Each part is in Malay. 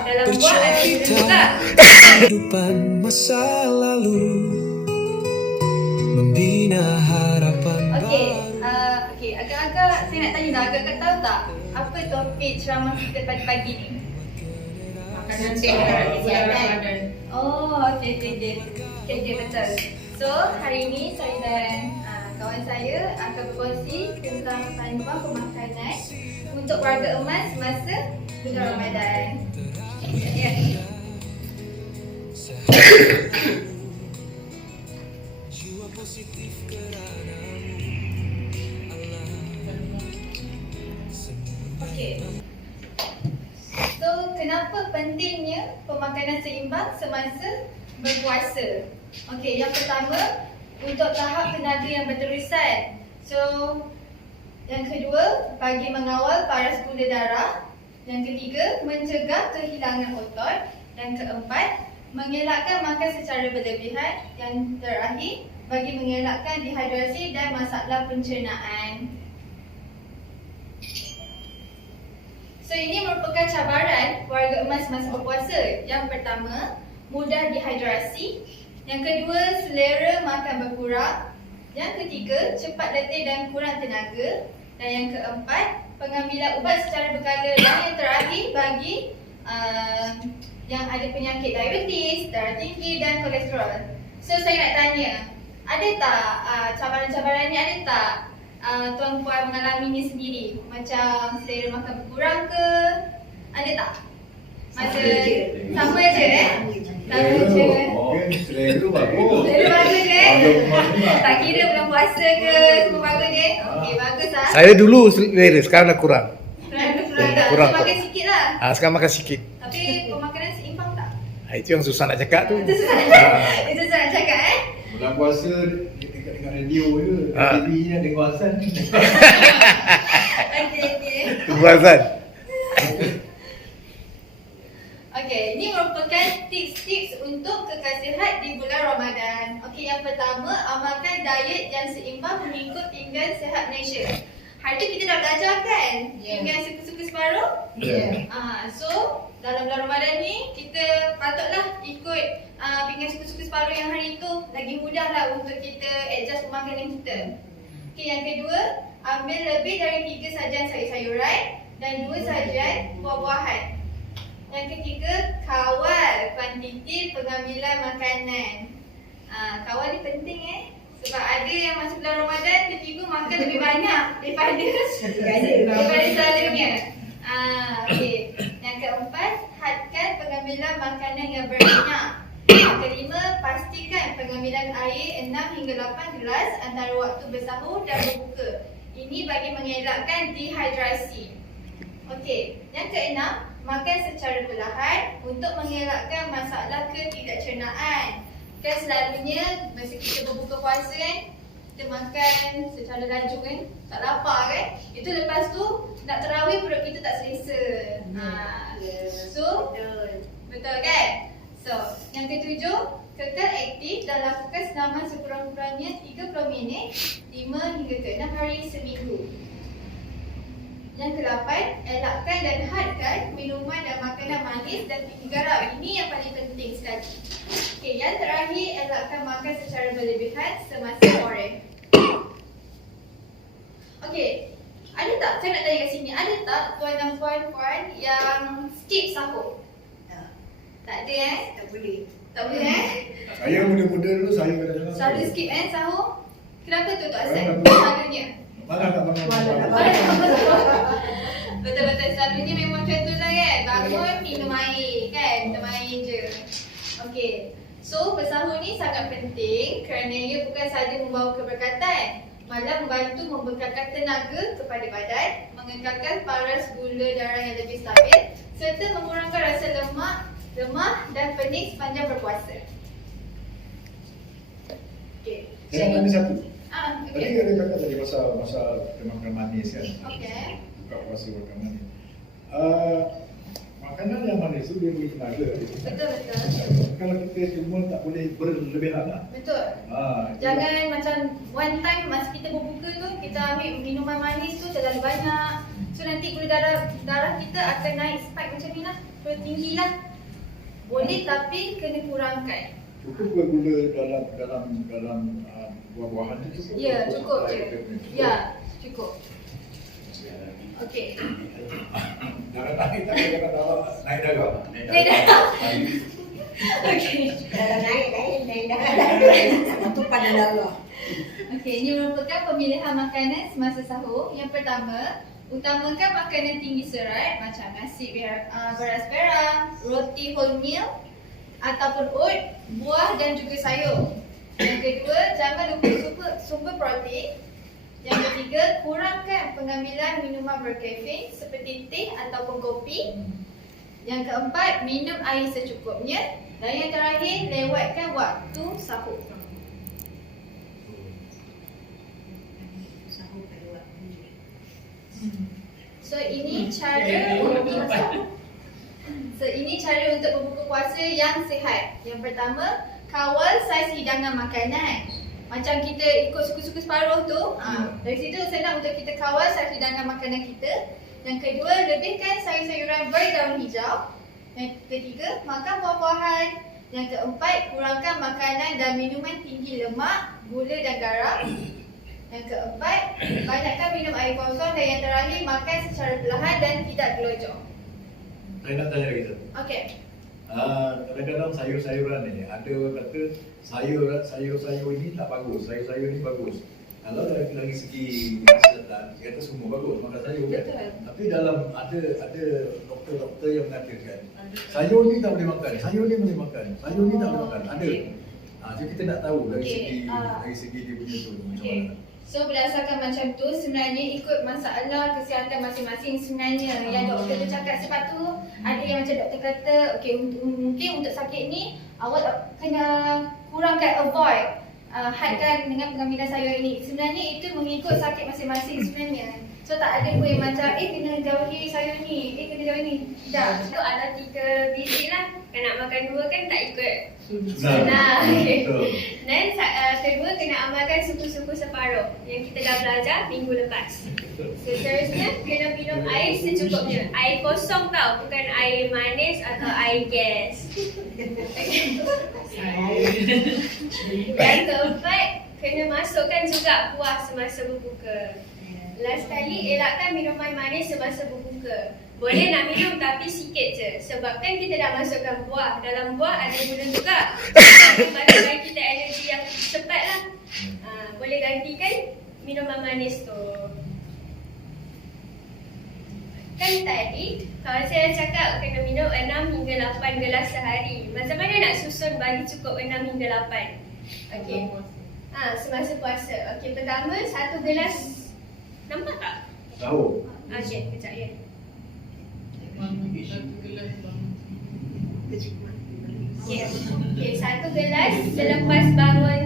dalam buah ada gula juga. Kehidupan masa lalu membina harapan Okey, baru. agak-agak saya nak tanya dah, agak-agak tahu tak apa topik ceramah kita pagi-pagi ni? Makanan sihat Ramadan. Oh, okey, betul. So, hari ini saya dan kawan saya akan berkongsi tentang panduan pemakanan untuk warga emas masa bulan Ramadan. Ya. Okey. So, kenapa pentingnya pemakanan seimbang semasa berpuasa? Okey, yang pertama, untuk tahap tenaga yang berterusan. So, yang kedua, bagi mengawal paras gula darah. Yang ketiga, mencegah kehilangan otot. Dan keempat, mengelakkan makan secara berlebihan. Yang terakhir, bagi mengelakkan dehidrasi dan masalah pencernaan. So, ini merupakan cabaran warga emas masa berpuasa. Yang pertama, mudah dehidrasi. Yang kedua, selera makan berkurang. Yang ketiga, cepat letih dan kurang tenaga. Dan yang keempat, pengambilan ubat secara berkala. Dan yang terakhir, bagi yang ada penyakit diabetes, darah tinggi dan kolesterol. So, saya nak tanya, ada tak cabaran-cabaran ni, ada tak tuan-puan mengalami ni sendiri? Macam selera makan berkurang ke? Ada tak? Masa sama je Sama je. Selera bagus. Selera bagus je. Bagus. Tak kira bulan puasa ke, semua bagus je. Okey, bagus lah. Saya dulu selera, sekarang dah kurang. Kurang tak? Kurang. So, makan sikit lah. Sekarang makan sikit. Tapi pemakanan seimbang tak? Itu yang susah nak cakap tu. Itu susah Itu susah nak cakap Bulan puasa dekat radio je. TV ni ada kuasan. Okey. Kepuasan. Okey, ini merupakan tips-tips untuk kekal sihat di bulan Ramadan. Okey, yang pertama, amalkan diet yang seimbang mengikut pinggan sihat Malaysia. Hari tu kita dah belajar kan? Pinggan suku-suku separuh? Ya. So, dalam bulan Ramadan ni, kita patutlah ikut pinggan suku-suku separuh yang hari tu. Lagi mudah lah untuk kita adjust pemakanan kita. Okey, yang kedua, ambil lebih dari 3 sajian sayur-sayuran dan 2 sajian buah-buahan. Yang ketiga, kawal kuantiti pengambilan makanan. Kawal ni penting sebab ada yang masuk bulan Ramadan tiba-tiba makan lebih banyak daripada selalunya. Okey. Yang keempat, hadkan pengambilan makanan yang berminyak. Yang kelima, pastikan pengambilan air 6 hingga 8 gelas antara waktu bersahur dan berbuka. Ini bagi mengelakkan dehidrasi. Okey. Yang keenam, makan secara perlahan untuk mengelakkan masalah ketidakcernaan. Kan selalunya masa kita berbuka puasa kita makan secara laju tak lapar Itu lepas tu nak tarawih perut kita tak selesa. So, betul kan? So, yang ketujuh, kekal aktif dan lakukan senaman sekurang-kurangnya 30 minit 5 hingga ke 6 hari seminggu. Yang ke-8, elakkan dan hadkan minuman dan makanan manis dan tinggi garam. Ini yang paling penting sekali. Okey, yang terakhir, elakkan makan secara berlebihan semasa goreng. Okey, ada tak, saya nak tanya kat sini, ada tak tuan dan puan-puan yang skip sahur? Tak ada Tak boleh. Tak boleh Saya muda-muda dulu saya kadang-kadang. Selalu skip sahur? Kenapa tu Tok Hassan? Kenapa? Selalunya? Malah tak bangun. Betul-betul, selalunya memang macam tu lah kan. Bangun, minum air kan, minum air je. Okey, so bersahur ni sangat penting kerana ia bukan sahaja membawa keberkatan, malah membantu membekalkan tenaga kepada badan, mengekalkan paras gula darah yang lebih stabil serta mengurangkan rasa lemah dan pening sepanjang berpuasa. Okey. Saya nak tanya satu. Tadi Okey. ada cakap tadi pasal kita makan manis kan. Okey. Buka puasa makan manis. Makanan yang manis tu dia beri tenaga. Betul. Kalau kita cuma tak boleh berlebihan lah. Betul. Jangan macam one time masa kita berbuka tu kita ambil minuman manis tu terlalu banyak. So nanti gula darah kita akan naik spike macam ni lah. lah, terlalu tinggi lah. Boleh tapi kena kurangkan. Cukup ke gula dalam buah-buahan tu cukup? Ya, cukup je. Ya, cukup. Okey. Jangan naik darah. Naik darah. Okey. Kalau naik dah. Tumpah dalam darah. Okey, ini merupakan pemilihan makanan semasa sahur. Yang pertama, utamakan makanan tinggi serat macam nasi beras merah, roti wholemeal ataupun oat, buah dan juga sayur. Yang kedua, jangan lupa sumber protein. Yang ketiga, kurangkan pengambilan minuman berkafein seperti teh ataupun kopi. Yang keempat, minum air secukupnya. Dan yang terakhir, lewatkan waktu sahur. So ini cara untuk berbuka puasa yang sihat. Yang pertama, kawal saiz hidangan makanan. Macam kita ikut suku-suku separuh tu, dari situ senang untuk kita kawal saiz hidangan makanan kita. Yang kedua, lebihkan sayur-sayuran berdaun hijau. Yang ketiga, makan buah-buahan. Yang keempat, kurangkan makanan dan minuman tinggi lemak, gula dan garam. Yang keempat, banyakkan minum air kosong. Dan yang terakhir, makan secara perlahan dan tidak gelojong. Saya nak tanya lagi satu. Okey. Kadang-kadang sayur-sayuran ni ada orang kata sayur ini tak bagus, sayur-sayur ni bagus. Kalau dari segi kesihatan, dia kata semua bagus makan sayur kan. Betul. Tapi dalam ada doktor-doktor yang mengatakan sayur ni tak boleh makan, sayur ni boleh makan, sayur ni tak boleh makan. Ada. Jadi kita nak tahu dari segi dia punya tu macam mana. So berdasarkan macam tu, sebenarnya ikut masalah kesihatan masing-masing sebenarnya yang doktor tu cakap. Sebab tu ada yang macam doktor kata, okey, mungkin untuk sakit ni awak kena kurangkan, avoid hadkan dengan pengambilan sayur ini. Sebenarnya itu mengikut sakit masing-masing sebenarnya. So tak ada pun yang macam kena jauhi sayur ni, kena jauhi ni. Tak. So ada 3 biji lah. Kan nak makan 2 kan tak ikut. Senang. Okay. Dan kedua, kena amalkan suku-suku separuh yang kita dah belajar minggu lepas. Seterusnya, kena minum air secukupnya. Air kosong tau, bukan air manis atau air gas. Dan keempat, kena masukkan juga buah semasa berbuka. Last kali, elakkan minuman manis semasa berbuka. Boleh nak minum tapi sikit je. Sebab kan kita dah masukkan buah. Dalam buah ada gula juga. Bagi kita energi yang cepat lah. Boleh gantikan minuman manis tu. Kan tadi, kawan saya cakap kena minum 6 hingga 8 gelas sehari. Macam mana nak susun bagi cukup 6 hingga 8? Okey. Semasa puasa. Okey, pertama 1 gelas. Nampak tak? Tahu. Okey, kejap ya. Okay, 1 gelas selepas bangun.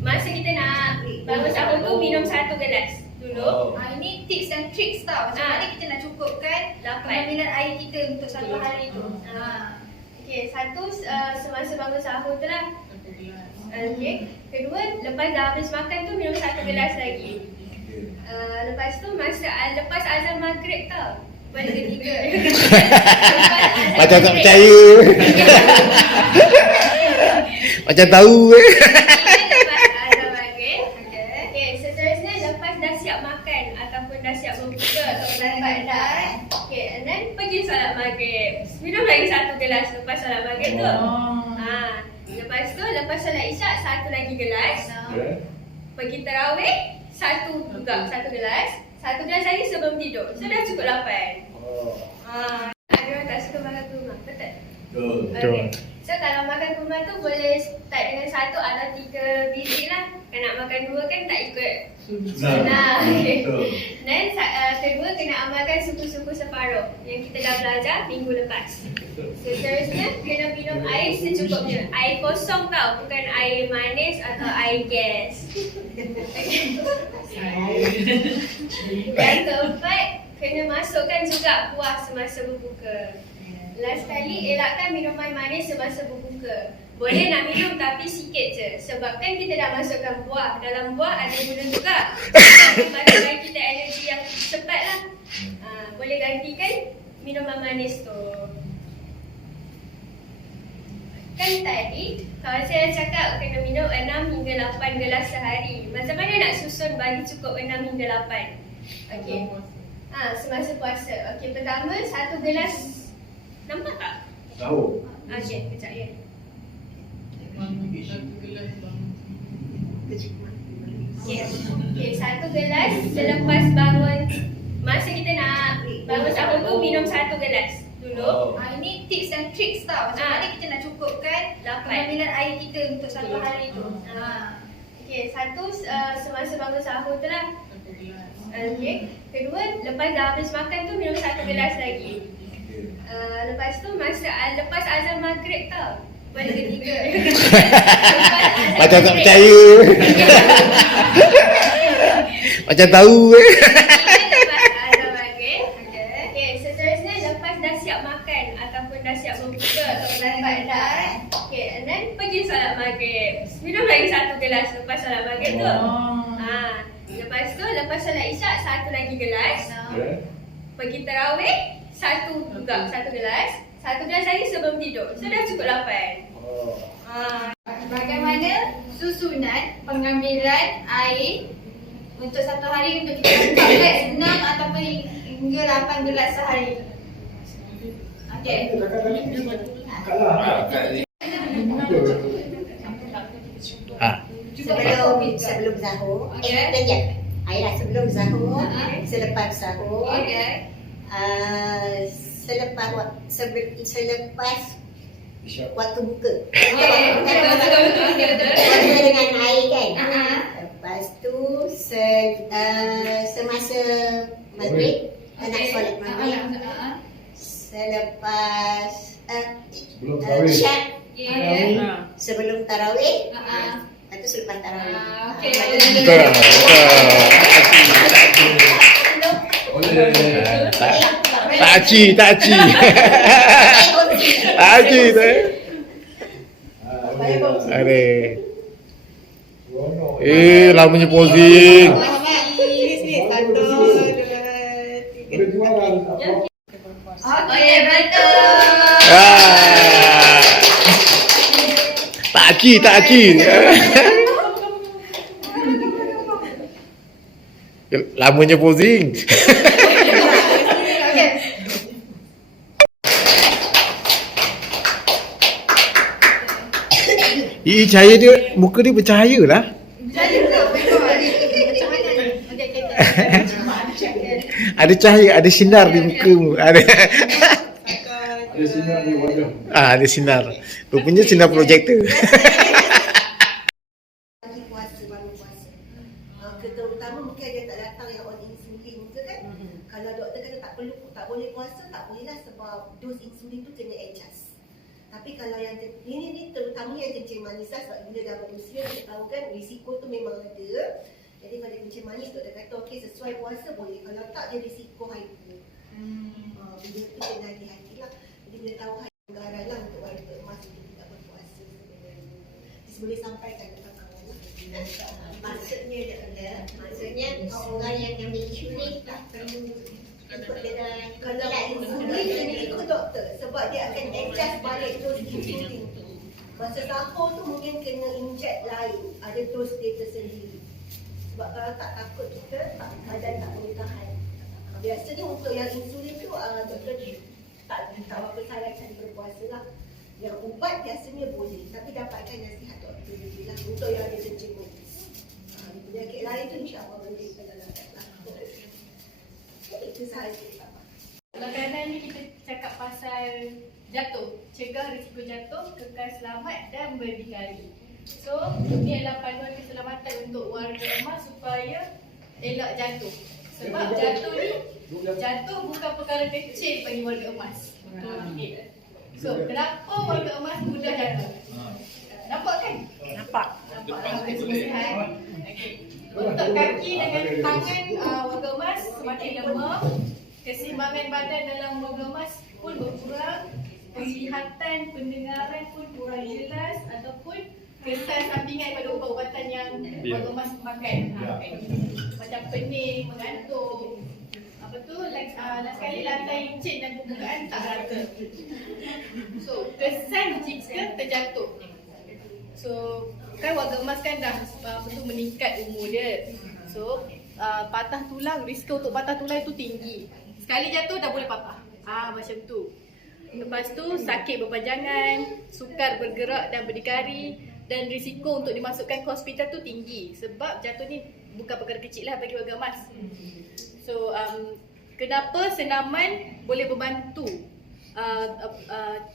Masa kita nak bangun sahur tu, minum 1 gelas dulu. Ini tips dan tricks tau. Macam mana kita nak cukupkan pengambilan air kita untuk satu hari tu. Okay, satu semasa bangun sahur tu lah. Okay. Kedua, lepas dah habis makan tu, minum 1 gelas lagi. Lepas tu, lepas azan maghrib tau. Lepas ketiga. Macam tak percaya. Macam tahu Lepas azan maghrib. Okay, seterusnya lepas dah siap makan ataupun dah siap berbuka atau lambat dah. Okay, and then pergi solat maghrib. Minum lagi 1 gelas lepas solat maghrib tu. Lepas tu, lepas solat isyak, 1 lagi gelas. Pergi tarawih, 1 juga, 1 gelas. 1 gelas lagi sebelum tidur. So dah cukup 8. Ada orang tak suka makan kurma, betul? Betul. Okay. So kalau makan kurma tu boleh start dengan 1 atau 3 biji lah. Kalau nak makan 2 kan tak ikut. Senang. Okay. Dan kedua, kena amalkan suku-suku separuh yang kita dah belajar minggu lepas. Seterusnya, kena minum air secukupnya. Air kosong tau, bukan air manis atau air gas. Dan keempat, kena masukkan juga buah semasa berbuka. Last kali, elakkan minuman manis semasa berbuka. Boleh nak minum tapi sikit je. Sebab kan kita dah masukkan buah. Dalam buah ada gula juga. Bagi kita energi yang cepat lah. Boleh gantikan minuman manis tu. kan tadi kalau saya cakap kena minum 6 hingga 8 gelas sehari. Macam mana nak susun bagi cukup 6 hingga 8? Okey. Semasa puasa. Okey, pertama 1 gelas. Nampak tak? Tahu. Okey, kejap ya. Okey, 1 gelas selepas bangun. Masa kita nak bangun sahur tu minum 1 gelas dulu. Ini tips dan tricks tau. Macam mana kita nak cukupkan pengambilan air kita untuk satu hari tu. Okey, satu semasa bangun sahur tu lah. Okey. Kedua, lepas dah habis makan tu minum 1 gelas lagi. Lepas tu lepas azan maghrib tau. Balik ketiga. Macam tak percaya. Macam tahu. Lepas azan maghrib. Okey, seterusnya lepas dah siap makan ataupun dah siap berbuka atau lambat dah. Okey, and then pergi solat maghrib. Minum lagi 1 gelas lepas solat maghrib tu. Lepas tu, lepas solat isyak 1 lagi gelas. Pergi tarawih 1 juga, 1 gelas. 1 gelas lagi sebelum tidur. So dah cukup 8. Bagaimana susunan pengambilan air untuk satu hari untuk kita pakai 6 ataupun hingga 8 gelas sehari. Okey. Sebelum sahur. Okey. Air sebelum sahur, selepas sahur. Okey. Selepas waktu buka. Betul. Buka dengan air kan. Lepas tu semasa maghrib, nak solat maghrib. Selepas Sebelum tarawih. isyak, Okey. sebelum tarawih. Lepas tu selepas tarawih. Okey. Tak aci. Tak aci tak. Ada. Lamanya posing. Boleh jualan apa? Okey, betul. Tak aci. Lamanya posing. Cahaya dia, muka dia bercahaya lah. Jadi betul. Macam mana ni? Okey. Ada cahaya, ada sinar di muka. Ada. Ada sinar di wajah. Ada sinar. Rupanya sinar projektor. Lagi puasa, baru puasa. Terutama mungkin ada tak datang yang on insulin ke kan. Kalau doktor kata tak boleh puasa, tak boleh lah sebab dos insulin tu kena adjust. Tapi kalau yang ini terutama yang kencing manis lah, sebab bila dah berusia kita tahu kan risiko tu memang ada. Jadi kalau kencing manis doktor kata okey sesuai puasa boleh, kalau tak dia risiko hypo. Bila tu kena hati-hati lah. Jadi bila tahu anggaran lah untuk warga emas untuk tidak berpuasa sebenarnya. Jadi boleh sampaikan kepada kawan lah. Maksudnya orang yang ambil insulin tak perlu ikut dengan Kalau insulin kena ikut doktor sebab dia akan adjust balik dos insulin tu. Masa sahur tu mungkin kena inject lain, ada dos dia tersendiri. Sebab kalau tak takut kita, badan tak boleh tahan. Biasanya untuk yang insulin tu doktor tak apa sarankan berpuasa lah. Yang ubat biasanya boleh, tapi dapatkan nasihat doktor je lah untuk yang ada kencing manis. Penyakit lain tu insyaAllah boleh kalau dapat lah. Itu sahaja. Kadang-kadang ni kita cakap pasal jatuh, cegah risiko jatuh, kekal selamat dan berdikari. So, ini adalah panduan keselamatan untuk warga emas supaya elak jatuh. Sebab jatuh ni, jatuh bukan perkara kecil bagi warga emas. Okay. So, kenapa warga emas mudah jatuh? Nampak kan? Nampak. Nampak semua sihat. Okay. Untuk kaki dengan tangan warga emas semakin lemah, keseimbangan badan dalam warga emas pun berkurang, penglihatan, pendengaran pun kurang jelas ataupun kesan sampingan pada ubat-ubatan yang warga emas pakai. Macam pening, mengantuk. Apa tu? Last sekali lantai licin dan permukaan tak rata. So, kesan jika terjatuh. So kan warga emas kan dah betul meningkat umur dia. So patah tulang, risiko untuk patah tulang itu tinggi. Sekali jatuh dah boleh patah. Macam tu. Lepas tu sakit berpanjangan, sukar bergerak dan berdikari, dan risiko untuk dimasukkan ke hospital tu tinggi. Sebab jatuh ni bukan perkara kecil lah bagi warga emas. So kenapa senaman boleh membantu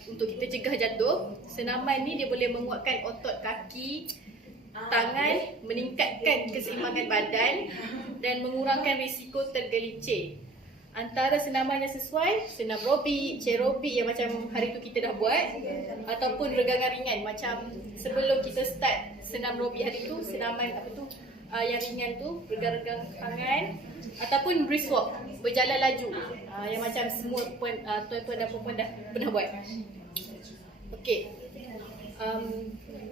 untuk kita cegah jatuh? Senaman ni dia boleh menguatkan otot kaki, tangan, meningkatkan keseimbangan badan dan mengurangkan risiko tergelincir. Antara senaman yang sesuai, senam aerobik, aerobik yang macam hari tu kita dah buat, ataupun regangan ringan macam sebelum kita start senam aerobik hari tu, senaman yang ringan tu, regang-regang tangan, ataupun brisk walk, berjalan laju, yang macam semua tuan-tuan dan puan dah pernah buat. Okey.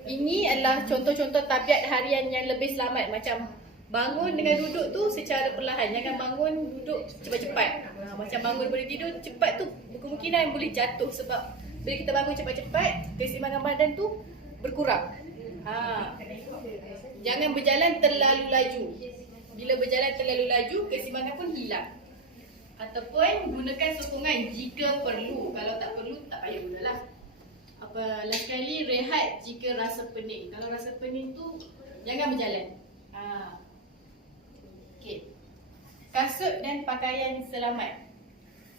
Ini adalah contoh-contoh tabiat harian yang lebih selamat, macam bangun dengan duduk tu secara perlahan. Jangan bangun duduk cepat-cepat. Macam bangun boleh tidur cepat tu kemungkinan boleh jatuh, sebab bila kita bangun cepat-cepat, keseimbangan badan tu berkurang. Jangan berjalan terlalu laju. Bila berjalan terlalu laju, keseimbangan pun hilang. Ataupun gunakan sokongan jika perlu. Kalau tak perlu, tak payah gunalah. Last kali, rehat jika rasa pening. Kalau rasa pening tu, jangan berjalan. Okay. Kasut dan pakaian selamat.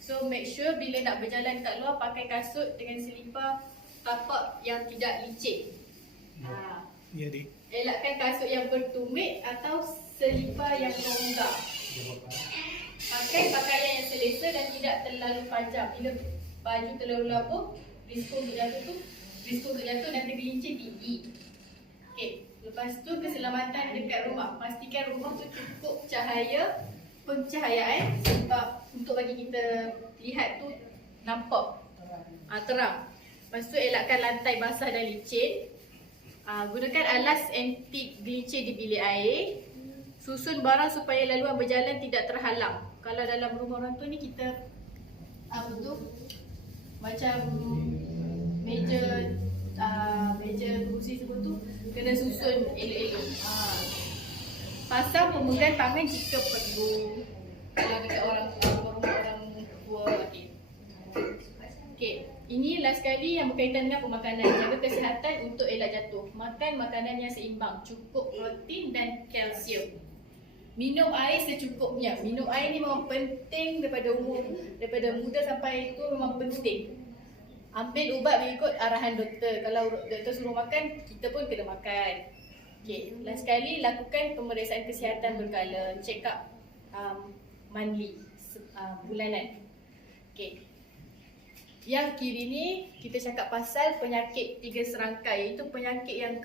So make sure bila nak berjalan kat luar, pakai kasut dengan selipar tapak yang tidak licin. Ya, Dik. Elakkan kasut yang bertumit atau selipar yang longgar. Pakai pakaian yang selesa dan tidak terlalu panjang. Bila baju terlalu lapuk, risiko untuk jatuh dan tergelincir tinggi. Okay. Lepas tu keselamatan dekat rumah. Pastikan rumah tu cukup pencahayaan, sebab untuk bagi kita lihat tu nampak terang. Lepas tu elakkan lantai basah dan licin. Gunakan alas anti gelincir di bilik air. Susun barang supaya laluan berjalan tidak terhalang. Kalau dalam rumah orang tu ni kita macam meja kursi semua tu kena susun elok-elok. Pasang pemegang tangan jika perlu. Kalau dekat orang tua. Okey, ini last kali yang berkaitan dengan pemakanan. Jaga kesihatan untuk elak jatuh. Makan makanan yang seimbang, cukup protein dan kalsium. Minum air secukupnya. Minum air ni memang penting daripada muda sampai tua, memang penting. Ambil ubat mengikut arahan doktor. Kalau doktor suruh makan, kita pun kena makan. Okay, last kali lakukan pemeriksaan kesihatan berkala. Check up monthly, bulanan. Okay. Yang kiri ni kita cakap pasal penyakit 3 serangkai. Itu penyakit yang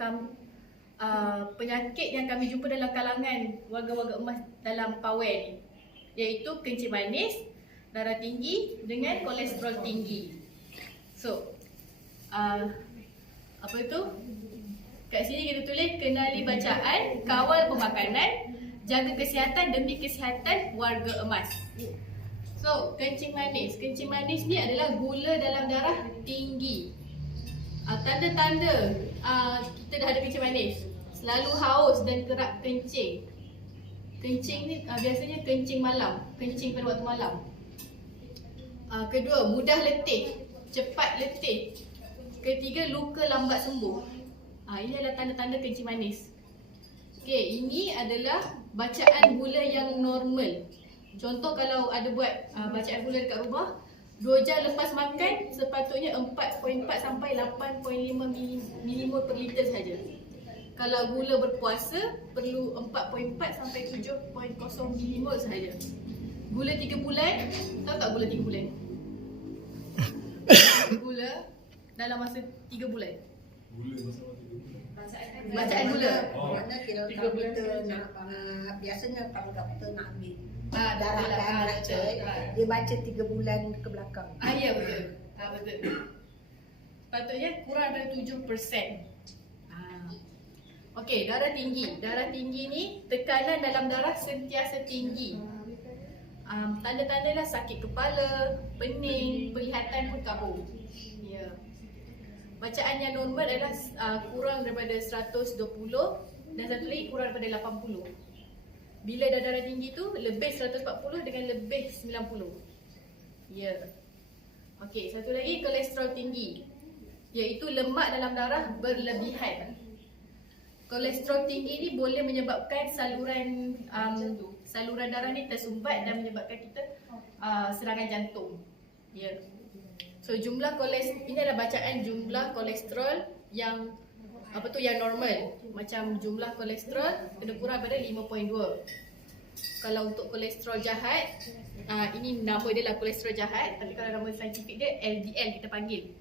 kami jumpa dalam kalangan warga-warga emas dalam Pawai ni, iaitu kencing manis, darah tinggi dengan kolesterol tinggi. So, kat sini kita tulis kenali bacaan, kawal pemakanan, jaga kesihatan demi kesihatan warga emas. So, kencing manis. Kencing manis ni adalah gula dalam darah tinggi. Tanda-tanda kita dah ada kencing manis. Selalu haus dan kerap kencing. Kencing ni biasanya kencing malam, kencing pada waktu malam. Kedua, mudah letih, cepat letih. Ketiga, luka lambat sembuh. Ini adalah tanda-tanda kencing manis. Okey, ini adalah bacaan gula yang normal. Contoh kalau ada buat bacaan gula dekat rumah, 2 jam lepas makan sepatutnya 4.4 sampai 8.5 milimol per liter saja. Kalau gula berpuasa perlu 4.4 sampai 7.0 milimol sahaja. Gula 3 bulan, tahu tak gula 3 bulan? Gula dalam masa 3 bulan. Bacaan gula. Mana kira kalau kita nak biasanya kalau doktor nak ambil darah dan dia baca 3 bulan ke belakang. Ya betul. Betul. Patutnya kurang dari 7%. Okey, darah tinggi. Darah tinggi ni tekanan dalam darah sentiasa tinggi. Tanda-tanda lah sakit kepala, pening, penglihatan pun kabur. Ya. bacaan yang normal adalah kurang daripada 120 dan satu lagi kurang daripada 80. Bila dah darah tinggi tu lebih 140 dengan lebih 90. Ya. Okey, satu lagi kolesterol tinggi, iaitu lemak dalam darah berlebihan. Kolesterol tinggi ni boleh menyebabkan saluran darah ni tersumbat dan menyebabkan kita serangan jantung. Ya. So jumlah kolesterol ini adalah bacaan jumlah kolesterol yang yang normal. Macam jumlah kolesterol kena kurang pada 5.2. Kalau untuk kolesterol jahat, ini nama dia lah kolesterol jahat, tapi kalau nama saintifik dia LDL kita panggil.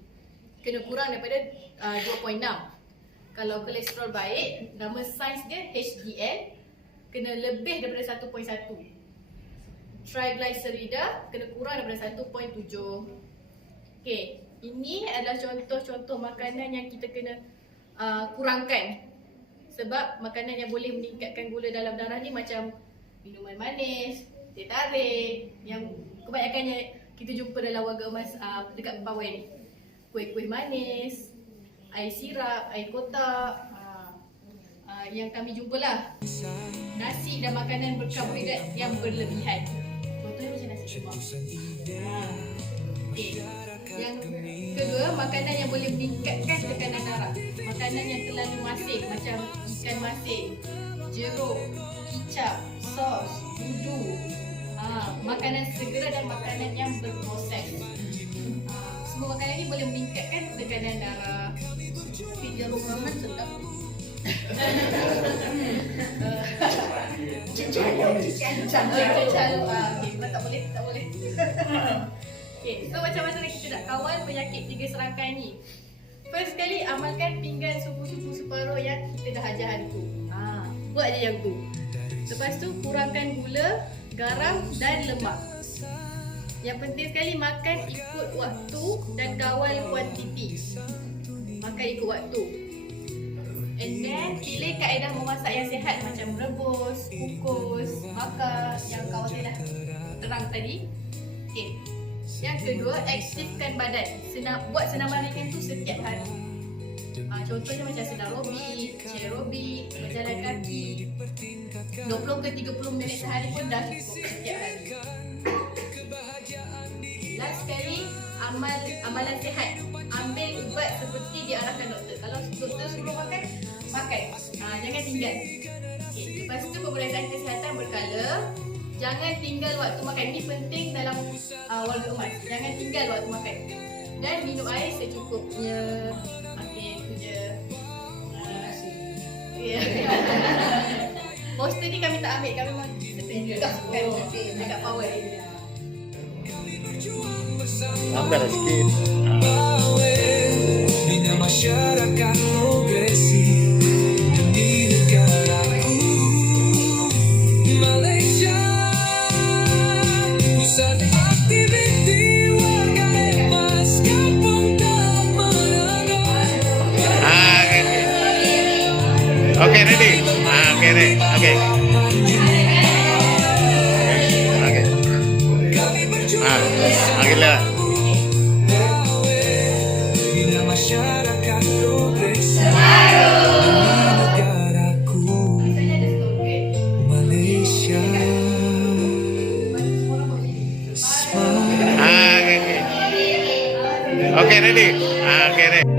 Kena kurang daripada 2.6. Kalau kolesterol baik, nama sains dia HDL, kena lebih daripada 1.1. Triglycerida kena kurang daripada 1.7. Okey, ini adalah contoh-contoh makanan yang kita kena kurangkan. Sebab makanan yang boleh meningkatkan gula dalam darah ni macam minuman manis, teh tarik, yang kebanyakannya kita jumpa dalam warga emas dekat bawah ni. Kuih-kuih manis, air sirap, air kotak, yang kami jumpalah. Nasi dan makanan berkarbohidrat yang berlebihan. Contohnya macam nasi lemak. Okay. Yang kedua, makanan yang boleh meningkatkan tekanan darah. Makanan yang terlalu masin macam ikan masin, jeruk, kicap, sos, udu. Makanan segera dan makanan yang berproses. Semua makanan ni boleh meningkatkan tekanan darah. Jeruk ramen sedap. Cicalo. Okay, tak boleh. Okay, so macam mana kita nak kawal penyakit 3 serangkai ni? First sekali, amalkan pinggan supu-supu separuh yang kita dah ajar hari tu. Buat je yang tu. Lepas tu, kurangkan gula, garam dan lemak. Yang penting sekali, makan ikut waktu dan kawal kuantiti. Makan ikut waktu. And then, pilih kaedah memasak yang sihat macam rebus, kukus, bakar yang kawan saya dah terang tadi. Okay. Yang kedua, aktifkan badan. Buat senaman ringan tu setiap hari. Contohnya macam senam aerobik, aerobik, berjalan kaki 20 ke 30 minit sehari pun dah cukup setiap hari. Last sekali, amalan sihat. Ambil ubat seperti diarahkan doktor. Kalau doktor suruh makan, makan. Jangan tinggal. Okay. Lepas tu pemeriksaan kesihatan berkala. Jangan tinggal waktu makan. Ini penting dalam warga emas. Jangan tinggal waktu makan. Dan minum air secukupnya. Okey, itu je. Poster ni kami tak ambil. Kami memang tegakkan dekat power area. Tambah sikit. Bina masyarakat progresif demi negaraku Malaysia, pusat aktiviti warga emas kampung dan menengah. Okay, ready. Okay, ready. Okay. Akhirnya. Bina masyarakat progresif demi negaraku Malaysia. Okay, ready. Okay, ready.